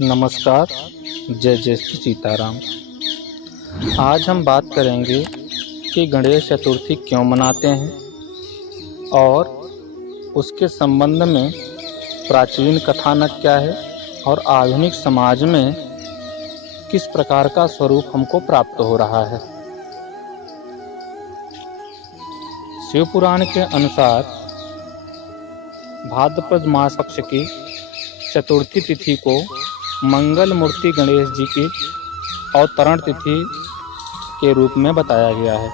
नमस्कार। जय जय श्री सीताराम। आज हम बात करेंगे कि गणेश चतुर्थी क्यों मनाते हैं और उसके संबंध में प्राचीन कथानक क्या है और आधुनिक समाज में किस प्रकार का स्वरूप हमको प्राप्त हो रहा है। शिव पुराण के अनुसार भाद्रपद मास पक्ष की चतुर्थी तिथि को मंगल मूर्ति गणेश जी की अवतरण तिथि के रूप में बताया गया है,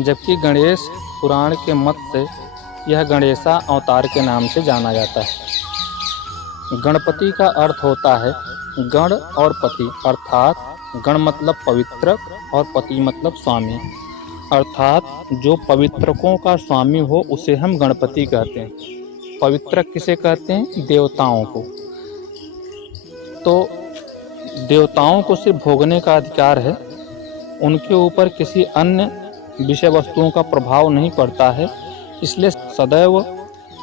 जबकि गणेश पुराण के मत से यह गणेशा अवतार के नाम से जाना जाता है। गणपति का अर्थ होता है गण और पति, अर्थात गण मतलब पवित्र और पति मतलब स्वामी, अर्थात जो पवित्रकों का स्वामी हो उसे हम गणपति कहते हैं। पवित्र किसे कहते हैं? देवताओं को। तो देवताओं को सिर्फ भोगने का अधिकार है, उनके ऊपर किसी अन्य विषय वस्तुओं का प्रभाव नहीं पड़ता है, इसलिए सदैव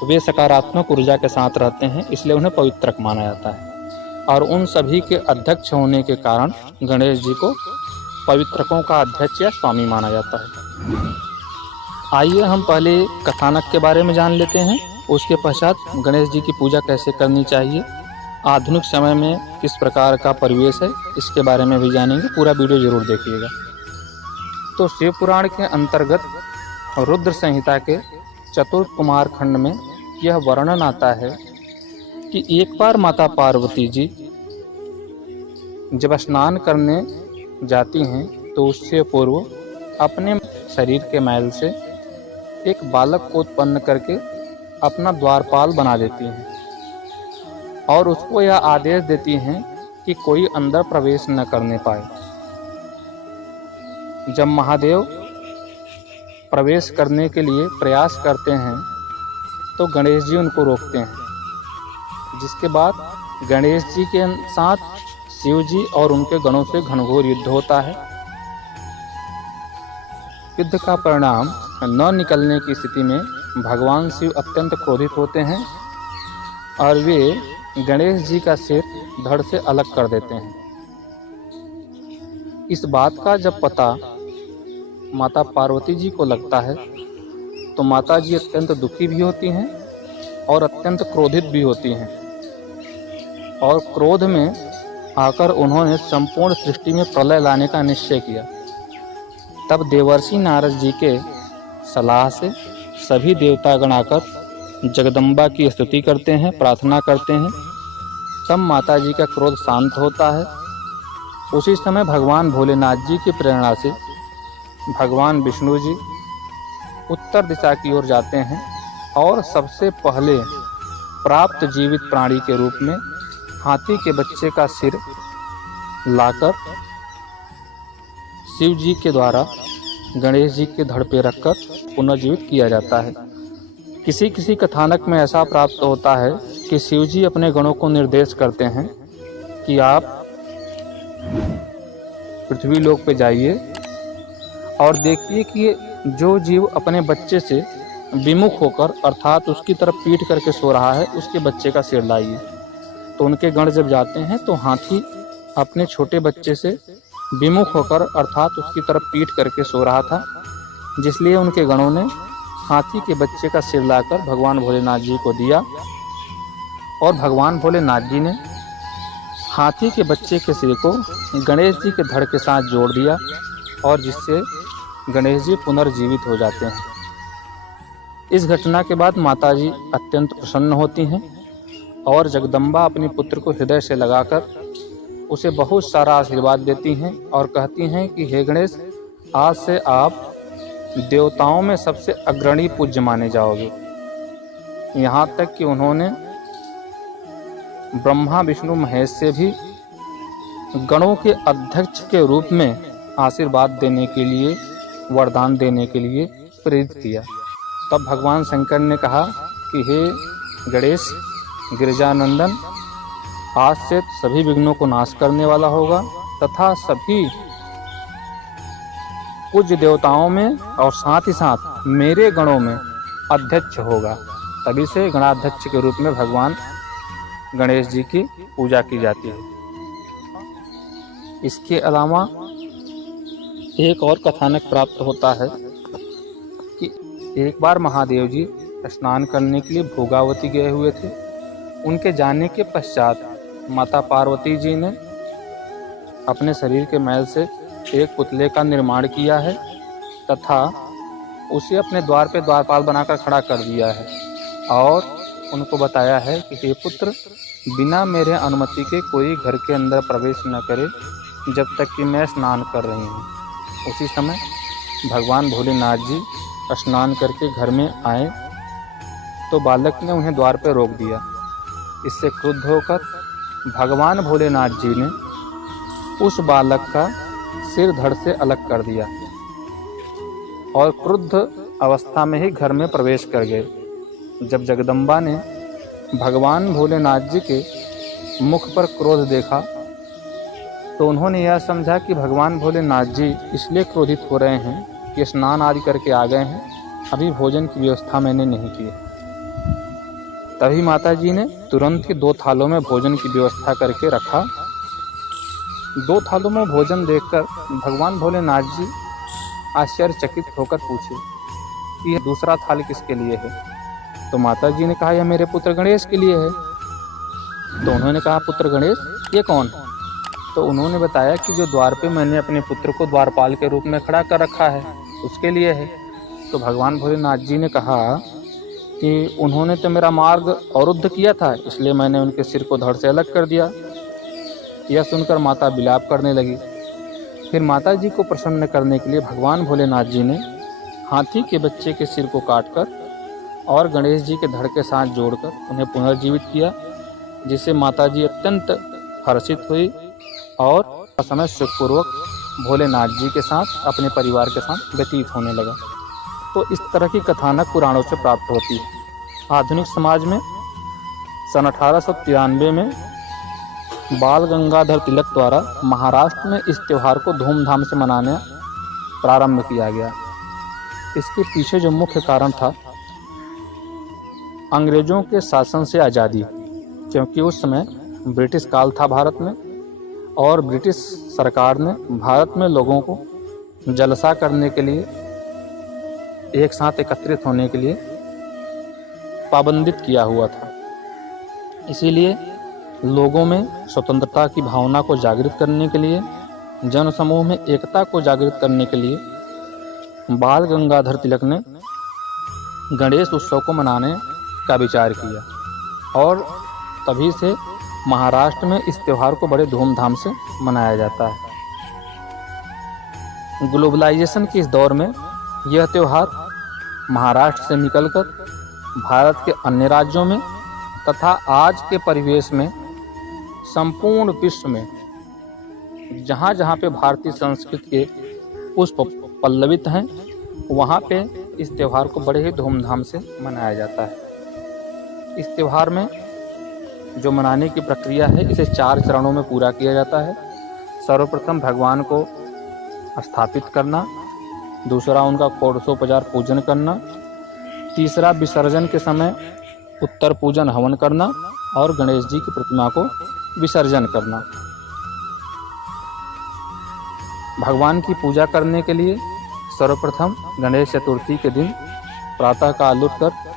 वे सकारात्मक ऊर्जा के साथ रहते हैं, इसलिए उन्हें पवित्रक माना जाता है। और उन सभी के अध्यक्ष होने के कारण गणेश जी को पवित्रकों का अध्यक्ष या स्वामी माना जाता है। आइए हम पहले कथानक के बारे में जान लेते हैं, उसके पश्चात गणेश जी की पूजा कैसे करनी चाहिए, आधुनिक समय में किस प्रकार का परिवेश है, इसके बारे में भी जानेंगे। पूरा वीडियो जरूर देखिएगा। तो शिव पुराण के अंतर्गत रुद्र संहिता के चतुर्थ कुमार खंड में यह वर्णन आता है कि एक बार माता पार्वती जी जब स्नान करने जाती हैं तो उससे पूर्व अपने शरीर के मैल से एक बालक को उत्पन्न करके अपना द्वारपाल बना देती हैं और उसको यह आदेश देती हैं कि कोई अंदर प्रवेश न करने पाए। जब महादेव प्रवेश करने के लिए प्रयास करते हैं तो गणेश जी उनको रोकते हैं, जिसके बाद गणेश जी के साथ शिव जी और उनके गणों से घनघोर युद्ध होता है। युद्ध का परिणाम न निकलने की स्थिति में भगवान शिव अत्यंत क्रोधित होते हैं और वे गणेश जी का सिर धड़ से अलग कर देते हैं। इस बात का जब पता माता पार्वती जी को लगता है तो माता जी अत्यंत दुखी भी होती हैं और अत्यंत क्रोधित भी होती हैं, और क्रोध में आकर उन्होंने संपूर्ण सृष्टि में प्रलय लाने का निश्चय किया। तब देवर्षि नारद जी के सलाह से सभी देवतागण आकर जगदम्बा की स्तुति करते हैं, प्रार्थना करते हैं। तब माता जी का क्रोध शांत होता है। उसी समय भगवान भोलेनाथ जी की प्रेरणा से भगवान विष्णु जी उत्तर दिशा की ओर जाते हैं और सबसे पहले प्राप्त जीवित प्राणी के रूप में हाथी के बच्चे का सिर लाकर शिव जी के द्वारा गणेश जी के धड़ पे रखकर पुनर्जीवित किया जाता है। किसी किसी कथानक में ऐसा प्राप्त होता है कि शिव जी अपने गणों को निर्देश करते हैं कि आप पृथ्वी लोक पे जाइए और देखिए कि जो जीव अपने बच्चे से विमुख होकर अर्थात उसकी तरफ पीठ करके सो रहा है उसके बच्चे का सिर लाइए। तो उनके गण जब जाते हैं तो हाथी अपने छोटे बच्चे से विमुख होकर अर्थात उसकी तरफ पीठ करके सो रहा था, जिसलिए उनके गणों ने हाथी के बच्चे का सिर लाकर भगवान भोलेनाथ जी को दिया और भगवान भोलेनाथ जी ने हाथी के बच्चे के सिर को गणेश जी के धड़ के साथ जोड़ दिया और जिससे गणेश जी पुनर्जीवित हो जाते हैं। इस घटना के बाद माता जी अत्यंत प्रसन्न होती हैं और जगदम्बा अपने पुत्र को हृदय से लगाकर उसे बहुत सारा आशीर्वाद देती हैं और कहती हैं कि हे गणेश, आज से आप देवताओं में सबसे अग्रणी पूज्य माने जाओगे। यहाँ तक कि उन्होंने ब्रह्मा विष्णु महेश से भी गणों के अध्यक्ष के रूप में आशीर्वाद देने के लिए, वरदान देने के लिए प्रेरित किया। तब भगवान शंकर ने कहा कि हे गणेश गिरिजानंदन, आज से सभी विघ्नों को नाश करने वाला होगा तथा सभी पूज्य देवताओं में और साथ ही साथ मेरे गणों में अध्यक्ष होगा। तभी से गणाध्यक्ष के रूप में भगवान गणेश जी की पूजा की जाती है। इसके अलावा एक और कथानक प्राप्त होता है कि एक बार महादेव जी स्नान करने के लिए भोगावती गए हुए थे। उनके जाने के पश्चात माता पार्वती जी ने अपने शरीर के मैल से एक पुतले का निर्माण किया है तथा उसे अपने द्वार पे द्वारपाल बनाकर खड़ा कर दिया है और उनको बताया है कि हे पुत्र, बिना मेरे अनुमति के कोई घर के अंदर प्रवेश न करे जब तक कि मैं स्नान कर रही हूँ। उसी समय भगवान भोलेनाथ जी स्नान करके घर में आए तो बालक ने उन्हें द्वार पर रोक दिया। इससे क्रुद्ध होकर भगवान भोलेनाथ जी ने उस बालक का सिर धड़ से अलग कर दिया और क्रुद्ध अवस्था में ही घर में प्रवेश कर गए। जब जगदम्बा ने भगवान भोलेनाथ जी के मुख पर क्रोध देखा तो उन्होंने यह समझा कि भगवान भोलेनाथ जी इसलिए क्रोधित हो रहे हैं कि स्नान आदि करके आ गए हैं, अभी भोजन की व्यवस्था मैंने नहीं की। तभी माता जी ने तुरंत ही 2 थालों में भोजन की व्यवस्था करके रखा। 2 थालों में भोजन देखकर भगवान भोलेनाथ जी आश्चर्यचकित होकर पूछे कि यह दूसरा थाल किसके लिए है। तो माता जी ने कहा, यह मेरे पुत्र गणेश के लिए है। तो उन्होंने कहा, पुत्र गणेश ये कौन? तो उन्होंने बताया कि जो द्वार पे मैंने अपने पुत्र को द्वारपाल के रूप में खड़ा कर रखा है उसके लिए है। तो भगवान भोलेनाथ जी ने कहा कि उन्होंने तो मेरा मार्ग अवरुद्ध किया था, इसलिए मैंने उनके सिर को धड़ से अलग कर दिया। यह सुनकर माता विलाप करने लगी। फिर माता जी को प्रसन्न करने के लिए भगवान भोलेनाथ जी ने हाथी के बच्चे के सिर को काटकर और गणेश जी के धड़ के साथ जोड़कर उन्हें पुनर्जीवित किया, जिससे माता जी अत्यंत हर्षित हुई और समय सुखपूर्वक भोलेनाथ जी के साथ अपने परिवार के साथ व्यतीत होने लगा। तो इस तरह की कथानक पुराणों से प्राप्त होती है। आधुनिक समाज में सन 1893 में बाल गंगाधर तिलक द्वारा महाराष्ट्र में इस त्यौहार को धूमधाम से मनाने प्रारंभ किया गया। इसके पीछे जो मुख्य कारण था अंग्रेजों के शासन से आज़ादी, क्योंकि उस समय ब्रिटिश काल था भारत में और ब्रिटिश सरकार ने भारत में लोगों को जलसा करने के लिए, एक साथ एकत्रित होने के लिए पाबंदित किया हुआ था। इसीलिए लोगों में स्वतंत्रता की भावना को जागृत करने के लिए, जन समूह में एकता को जागृत करने के लिए बाल गंगाधर तिलक ने गणेश उत्सव को मनाने का विचार किया और तभी से महाराष्ट्र में इस त्यौहार को बड़े धूमधाम से मनाया जाता है। ग्लोबलाइजेशन के इस दौर में यह त्यौहार महाराष्ट्र से निकलकर भारत के अन्य राज्यों में तथा आज के परिवेश में संपूर्ण विश्व में जहाँ जहाँ पे भारतीय संस्कृति के पुष्प पल्लवित हैं वहाँ पे इस त्यौहार को बड़े ही धूमधाम से मनाया जाता है। इस त्यौहार में जो मनाने की प्रक्रिया है इसे 4 चरणों में पूरा किया जाता है। सर्वप्रथम भगवान को स्थापित करना, दूसरा उनका षोडशोपचार पूजन करना, तीसरा विसर्जन के समय उत्तर पूजन हवन करना और गणेश जी की प्रतिमा को विसर्जन करना। भगवान की पूजा करने के लिए सर्वप्रथम गणेश चतुर्थी के दिन प्रातःकाल उठकर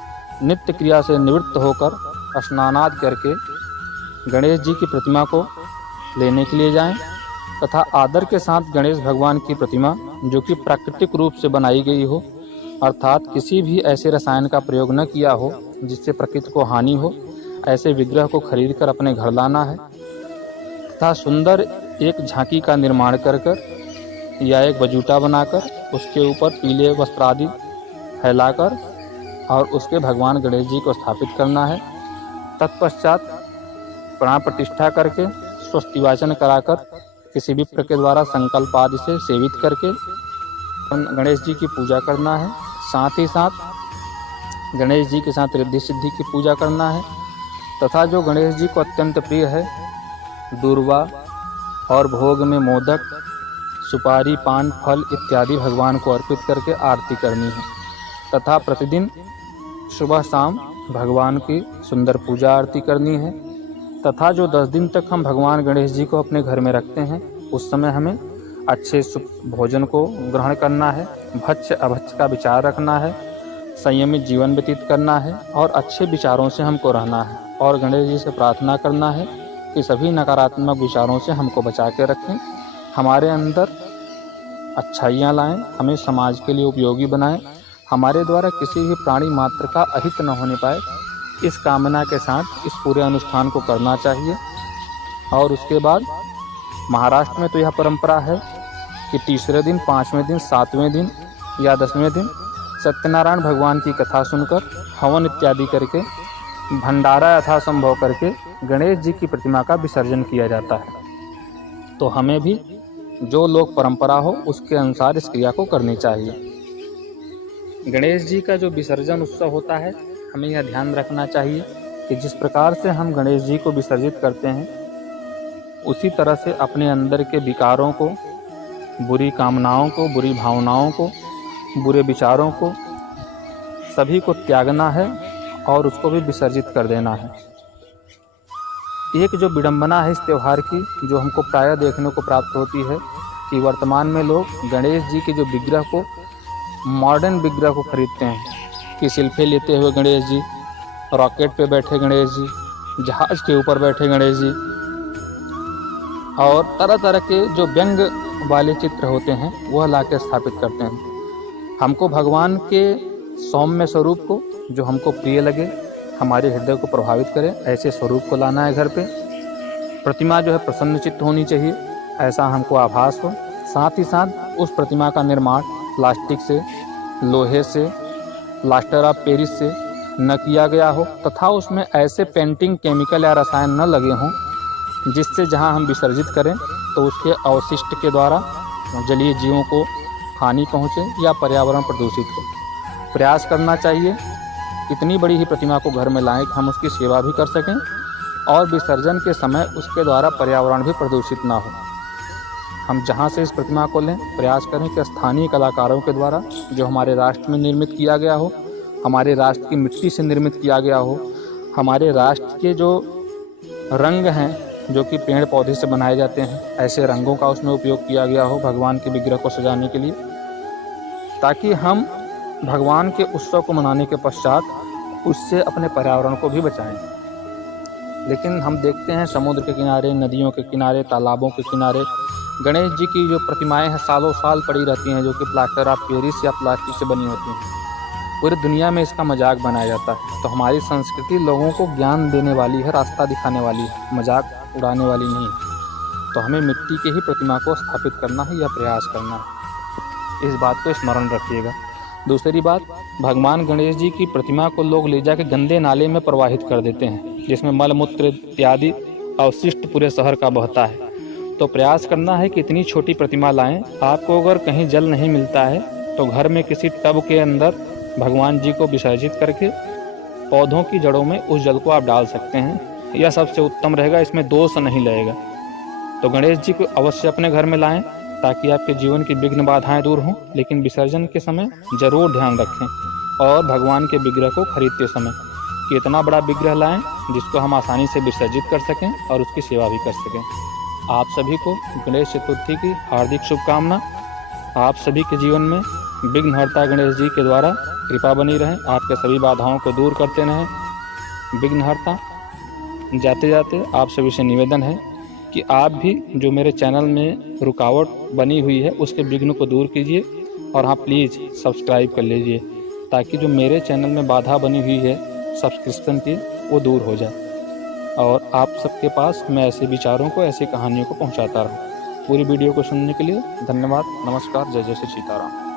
नित्य क्रिया से निवृत्त होकर स्नानादि करके गणेश जी की प्रतिमा को लेने के लिए जाएं तथा आदर के साथ गणेश भगवान की प्रतिमा जो कि प्राकृतिक रूप से बनाई गई हो, अर्थात किसी भी ऐसे रसायन का प्रयोग न किया हो जिससे प्रकृति को हानि हो, ऐसे विग्रह को खरीद कर अपने घर लाना है तथा सुंदर एक झांकी का निर्माण कर या एक बजूटा बनाकर उसके ऊपर पीले वस्त्र आदि फैलाकर और उसके भगवान गणेश जी को स्थापित करना है। तत्पश्चात प्राण प्रतिष्ठा करके स्वस्ति वाचन कराकर किसी भी के द्वारा संकल्प आदि से सेवित करके गणेश जी की पूजा करना है। साथ ही साथ गणेश जी के साथ रिद्धि सिद्धि की पूजा करना है तथा जो गणेश जी को अत्यंत प्रिय है दूर्वा और भोग में मोदक, सुपारी, पान, फल इत्यादि भगवान को अर्पित करके आरती करनी है तथा प्रतिदिन सुबह शाम भगवान की सुंदर पूजा आरती करनी है तथा जो 10 दिन तक हम भगवान गणेश जी को अपने घर में रखते हैं, उस समय हमें अच्छे भोजन को ग्रहण करना है, भक्ष्य अभक्ष्य का विचार रखना है, संयमित जीवन व्यतीत करना है और अच्छे विचारों से हमको रहना है। और गणेश जी से प्रार्थना करना है कि सभी नकारात्मक विचारों से हमको बचा के रखें, हमारे अंदर अच्छाइयाँ लाएं, हमें समाज के लिए उपयोगी बनाएं, हमारे द्वारा किसी भी प्राणी मात्र का अहित न होने पाए, इस कामना के साथ इस पूरे अनुष्ठान को करना चाहिए। और उसके बाद महाराष्ट्र में तो यह परंपरा है कि तीसरे दिन, 5वें दिन, 7वें दिन या 10वें दिन सत्यनारायण भगवान की कथा सुनकर हवन इत्यादि करके भंडारा यथासंभव करके गणेश जी की प्रतिमा का विसर्जन किया जाता है। तो हमें भी जो लोक परंपरा हो उसके अनुसार इस क्रिया को करनी चाहिए। गणेश जी का जो विसर्जन उत्सव होता है, हमें यह ध्यान रखना चाहिए कि जिस प्रकार से हम गणेश जी को विसर्जित करते हैं, उसी तरह से अपने अंदर के विकारों को, बुरी कामनाओं को, बुरी भावनाओं को, बुरे विचारों को सभी को त्यागना है और उसको भी विसर्जित कर देना है। एक जो विडंबना है इस त्यौहार की, जो हमको प्रायः देखने को प्राप्त होती है कि वर्तमान में लोग गणेश जी के जो विग्रह को, मॉडर्न विग्रह को खरीदते हैं कि सेल्फी लेते हुए गणेश जी, रॉकेट पे बैठे गणेश जी, जहाज के ऊपर बैठे गणेश जी और तरह तरह के जो व्यंग वाले चित्र होते हैं वह लाके स्थापित करते हैं। हमको भगवान के सौम्य स्वरूप को, जो हमको प्रिय लगे, हमारे हृदय को प्रभावित करे, ऐसे स्वरूप को लाना है घर पे। प्रतिमा जो है प्रसन्न चित्त होनी चाहिए, ऐसा हमको आभास हो। साथ ही साथ उस प्रतिमा का निर्माण प्लास्टिक से, लोहे से, प्लास्टर ऑफ पेरिस से न किया गया हो तथा उसमें ऐसे पेंटिंग, केमिकल या रसायन न लगे हों जिससे जहां हम विसर्जित करें तो उसके अवशिष्ट के द्वारा जलीय जीवों को हानि पहुंचे या पर्यावरण प्रदूषित हो। प्रयास करना चाहिए इतनी बड़ी ही प्रतिमा को घर में लाएं कि हम उसकी सेवा भी कर सकें और विसर्जन के समय उसके द्वारा पर्यावरण भी प्रदूषित ना हो। हम जहां से इस प्रतिमा को लें, प्रयास करें कि स्थानीय कलाकारों के द्वारा जो हमारे राष्ट्र में निर्मित किया गया हो, हमारे राष्ट्र की मिट्टी से निर्मित किया गया हो, हमारे राष्ट्र के जो रंग हैं जो कि पेड़ पौधे से बनाए जाते हैं, ऐसे रंगों का उसमें उपयोग किया गया हो भगवान के विग्रह को सजाने के लिए, ताकि हम भगवान के उत्सव को मनाने के पश्चात उससे अपने पर्यावरण को भी बचाएं। लेकिन हम देखते हैं समुद्र के किनारे, नदियों के किनारे, तालाबों के किनारे गणेश जी की जो प्रतिमाएं हैं सालों साल पड़ी रहती हैं, जो कि प्लास्टर ऑफ पेरिस या प्लास्टिक से बनी होती हैं। पूरी दुनिया में इसका मजाक बनाया जाता है। तो हमारी संस्कृति लोगों को ज्ञान देने वाली है, रास्ता दिखाने वाली है, मजाक उड़ाने वाली नहीं। तो हमें मिट्टी के ही प्रतिमा को स्थापित करना है या प्रयास करना है, इस बात को स्मरण रखिएगा। दूसरी बात, भगवान गणेश जी की प्रतिमा को लोग ले जाके गंदे नाले में प्रवाहित कर देते हैं, जिसमें मल मूत्र इत्यादि अवशिष्ट पूरे शहर का बहता है। तो प्रयास करना है कि इतनी छोटी प्रतिमा लाएं। आपको अगर कहीं जल नहीं मिलता है तो घर में किसी टब के अंदर भगवान जी को विसर्जित करके पौधों की जड़ों में उस जल को आप डाल सकते हैं। यह सबसे उत्तम रहेगा, इसमें दोष नहीं लगेगा। तो गणेश जी को अवश्य अपने घर में लाएं ताकि आपके जीवन की विघ्न बाधाएं दूर हों। लेकिन विसर्जन के समय जरूर ध्यान रखें और भगवान के विग्रह को खरीदते समय कि इतना बड़ा विग्रह लाएं जिसको हम आसानी से विसर्जित कर सकें और उसकी सेवा भी कर सकें। आप सभी को गणेश चतुर्थी की हार्दिक शुभकामना। आप सभी के जीवन में विघ्नहर्ता गणेश जी के द्वारा कृपा बनी रहे, आपके सभी बाधाओं को दूर करते रहें विघ्नहर्ता। जाते जाते आप सभी से निवेदन है कि आप भी जो मेरे चैनल में रुकावट बनी हुई है उसके विघ्न को दूर कीजिए और हाँ प्लीज़ सब्सक्राइब कर लीजिए ताकि जो मेरे चैनल में बाधा बनी हुई है सब्सक्रिप्शन की वो दूर हो जाए और आप सबके पास मैं ऐसे विचारों को, ऐसी कहानियों को पहुंचाता रहूं। पूरी वीडियो को सुनने के लिए धन्यवाद। नमस्कार। जय जय श्री सीताराम।